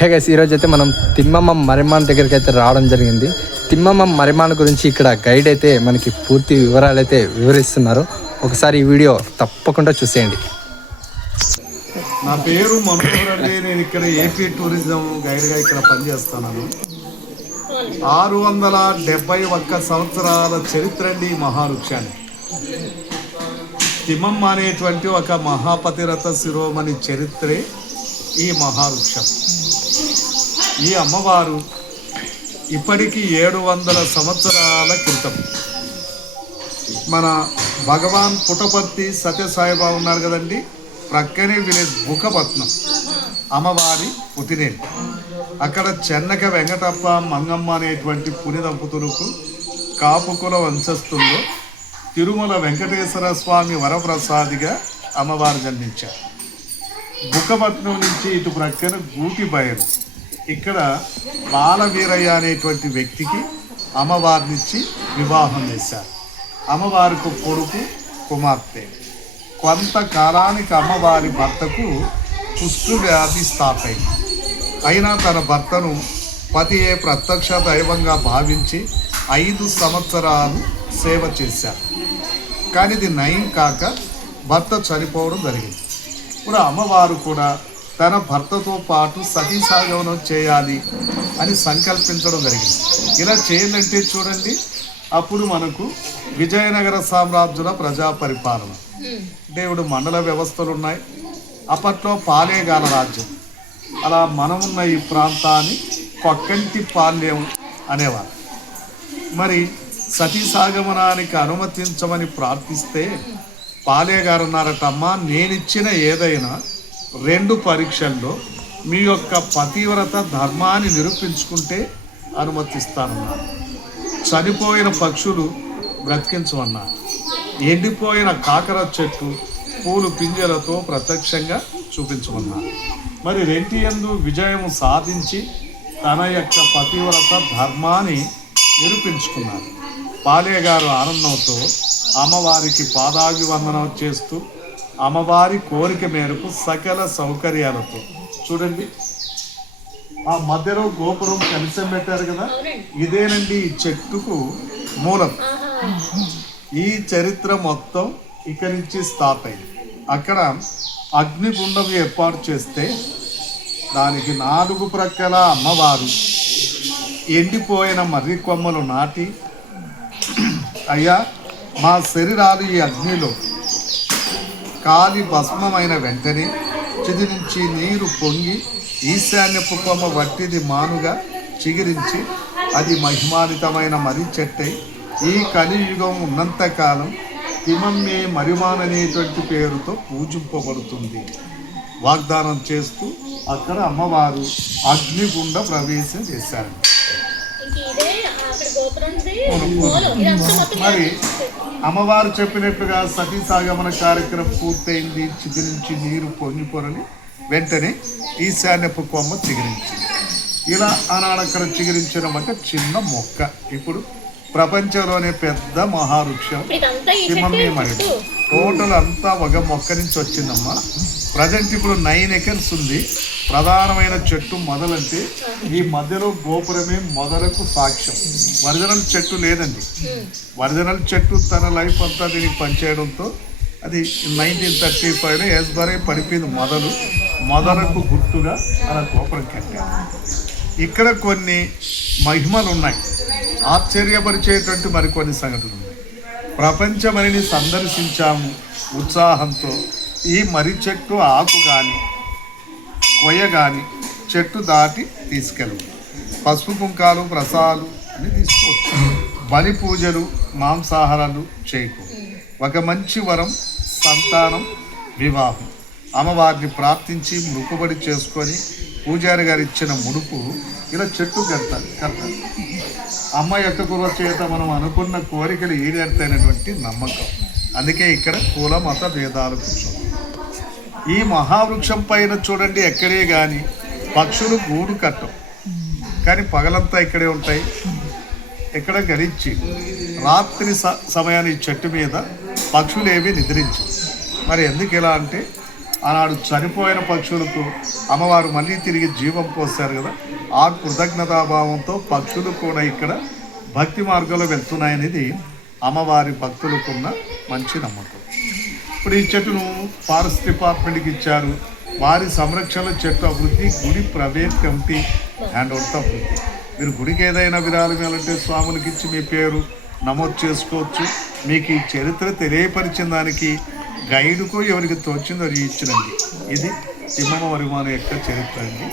Hey guys, ఈరోజు అయితే మనం తిమ్మమ్మ మరిమాన్ దగ్గరికి అయితే రావడం జరిగింది. తిమ్మమ్మ మరిమాన్ గురించి ఇక్కడ గైడ్ అయితే మనకి పూర్తి వివరాలు అయితే వివరిస్తున్నారు. ఒకసారి ఈ వీడియో తప్పకుండా చూసేయండి. నా పేరు మనోహర్ అండి. నేను ఇక్కడ ఏపీ టూరిజం గైడ్గా ఇక్కడ పనిచేస్తున్నాను. 671 సంవత్సరాల చరిత్ర అండి ఈ మహావృక్షాన్ని. తిమ్మమ్మ అనేటువంటి ఒక మహాపతిరథ శిరోమణి చరిత్రే ఈ మహావృక్షం. ఈ అమ్మవారు ఇప్పటికీ 700 సంవత్సరాల క్రితం మన భగవాన్ పుట్టపర్తి సత్యసాయిబాబా ఉన్నారు కదండి, ప్రక్కనే విలేజ్ బుకపట్నం అమ్మవారి పుట్టినేరు. అక్కడ చెన్నక వెంకటప్ప మంగమ్మ అనేటువంటి పుని దంపతులకు కాపుకుల వంశస్థుల్లో తిరుమల వెంకటేశ్వర స్వామి వరప్రసాదిగా అమ్మవారు జన్మించారు. బుకపట్నం నుంచి ఇటు ప్రక్కన గూటి బయలు, ఇక్కడ బాలవీరయ్య అనేటువంటి వ్యక్తికి అమ్మవారినిచ్చి వివాహం చేశారు. అమ్మవారికి కొడుకు కుమార్తె. కొంతకాలానికి అమ్మవారి భర్తకు కుష్టు వ్యాధి స్టార్ట్ అయింది. అయినా తన భర్తను పతియే ప్రత్యక్ష దైవంగా భావించి 5 సంవత్సరాలు సేవ చేశారు. కానీ ఇది నయం కాక భర్త చనిపోవడం జరిగింది. ఇప్పుడు అమ్మవారు కూడా తన భర్తతో పాటు సతీసాగమనం చేయాలి అని సంకల్పించడం జరిగింది. ఇలా చేయాలంటే చూడండి, అప్పుడు మనకు విజయనగర సామ్రాజ్యుల ప్రజా పరిపాలన, దేవుడు మండల వ్యవస్థలు ఉన్నాయి. అప్పట్లో పాలేగాల రాజ్యం. అలా మనమున్న ఈ ప్రాంతాన్ని కొక్కంటి పాల్యం అనేవారు. మరి సతీసాగమనానికి అనుమతించమని ప్రార్థిస్తే పాలేగారు అన్నారటమ్మా, నేనిచ్చిన ఏదైనా 2 పరీక్షల్లో మీ యొక్క పతివ్రత ధర్మాన్ని నిరూపించుకుంటే అనుమతిస్తానన్నారు. చనిపోయిన పక్షులు బ్రతికించమన్నారు. ఎండిపోయిన కాకర చెట్టు పూలు పింజలతో ప్రత్యక్షంగా చూపించమన్నారు. మరి రెంటియందు విజయం సాధించి తన యొక్క పతివ్రత ధర్మాన్ని నిరూపించుకున్నారు. పాలేగారు ఆనందంతో అమ్మవారికి పాదాభివందనం చేస్తూ అమ్మవారి కోరిక మేరకు సకల సౌకర్యాలతో, చూడండి ఆ మధ్యలో గోపురం కలిసం పెట్టారు కదా, ఇదేనండి ఈ చెట్టుకు మూలం. ఈ చరిత్ర మొత్తం ఇక్కడి నుంచి స్టార్ట్ అయింది. అక్కడ అగ్నిగుండం ఏర్పాటు చేస్తే దానికి 4 ప్రక్కల అమ్మవారు ఎండిపోయిన మర్రి కొమ్మలు నాటి, అయ్యా మా శరీరాలు ఈ అగ్నిలో కాలి భస్మమైన వెంటనే చిది నుంచి నీరు పొంగి ఈశాన్యపు కొమ్మ వట్టిది మానుగా చిగిరించి అది మహిమానితమైన మర్రి చెట్టై ఈ కలియుగం ఉన్నంతకాలం తిమ్మమ్మే మరిమాన్ అనేటువంటి పేరుతో పూజింపబడుతుంది వాగ్దానం చేస్తూ అక్కడ అమ్మవారు అగ్నిగుండ ప్రవేశం చేశారు. మరి అమ్మవారు చెప్పినట్టుగా సతీసాగమన కార్యక్రమం పూర్తయింది. చిది నుంచి నీరు పొంగిపోరని వెంటనే ఈశాన్యపు కొమ్మ చిగురించింది. ఇలా ఆనాడు అక్కడ చిగురించడం అంటే చిన్న మొక్క ఇప్పుడు ప్రపంచంలోనే పెద్ద మహావృక్షం తిమ్మమ్మే మరిమాన్. టోటల్ అంతా ఒక మొక్క నుంచి వచ్చిందమ్మా. ప్రజెంట్ ఇప్పుడు 9 ఎకర్స్ ఉంది. ప్రధానమైన చెట్టు మొదలంటే ఈ మధ్యలో గోపురమే మొదలకు సాక్ష్యం. ఒరిజినల్ చెట్టు లేదండి. ఒరిజినల్ చెట్టు తన లైఫ్ అంతా దీనికి పనిచేయడంతో అది 1935లో ఎస్బరే పడిపోయింది. మొదలకు గుర్తుగా అలా గోపురం కట్టారు. ఇక్కడ కొన్ని మహిమలు ఉన్నాయి, ఆశ్చర్యపరిచేటువంటి మరికొన్ని సంఘటనలు ఉన్నాయి. ప్రపంచమని సందర్శించాము ఉత్సాహంతో. ఈ మర్రి చెట్టు ఆకు కానీ కొయ్య కానీ చెట్టు దాటి తీసుకెళ్ళవు. పసుపు కుంకాలు ప్రసాదాలు అని తీసుకోవచ్చు. బలి పూజలు మాంసాహారాలు చేయకు. ఒక మంచి వరం సంతానం, వివాహం. అమ్మవారిని ప్రార్థించి మృక్కుబడి చేసుకొని పూజారి గారు ఇచ్చిన ముడుపు ఇలా చెట్టు కడతారు. అమ్మ యొక్క కృప చేత మనం అనుకున్న కోరికలు ఈడేరుతాయినటువంటి నమ్మకం. అందుకే ఇక్కడ కుల మత భేదాలు కూర్చోం. ఈ మహావృక్షం పైన చూడండి, ఎక్కడే కానీ పక్షులు గూడు కట్టం, కానీ పగలంతా ఇక్కడే ఉంటాయి. ఎక్కడ గడిచి రాత్రి సమయాన్ని చెట్టు మీద పక్షులు ఏవి నిద్రించవు. మరి ఎందుకు ఇలా అంటే ఆనాడు చనిపోయిన పక్షులకు అమ్మవారు మళ్ళీ తిరిగి జీవం పోశారు కదా, ఆ కృతజ్ఞతాభావంతో పక్షులు కూడా ఇక్కడ భక్తి మార్గంలో వెళ్తున్నాయనేది అమ్మవారి భక్తులకున్న మంచి నమ్మకం. ఇప్పుడు ఈ చెట్టును ఫారెస్ట్ డిపార్ట్మెంట్కి ఇచ్చారు. వారి సంరక్షణలో చెట్టు అభివృద్ధి గుడి ప్రైవేట్ కమిటీ హ్యాండ్ ఓవర్తో అభివృద్ధి. మీరు గుడికి ఏదైనా విరాళం ఇవ్వాలంటే స్వాములకి ఇచ్చి మీ పేరు నమోదు చేసుకోవచ్చు. మీకు ఈ చరిత్ర తెలియపరిచిన దానికి గైడుకు ఎవరికి తోచిందో అది ఇచ్చినండి. ఇది తిమ్మమ్మ వరిమాన యొక్క చరిత్ర అండి.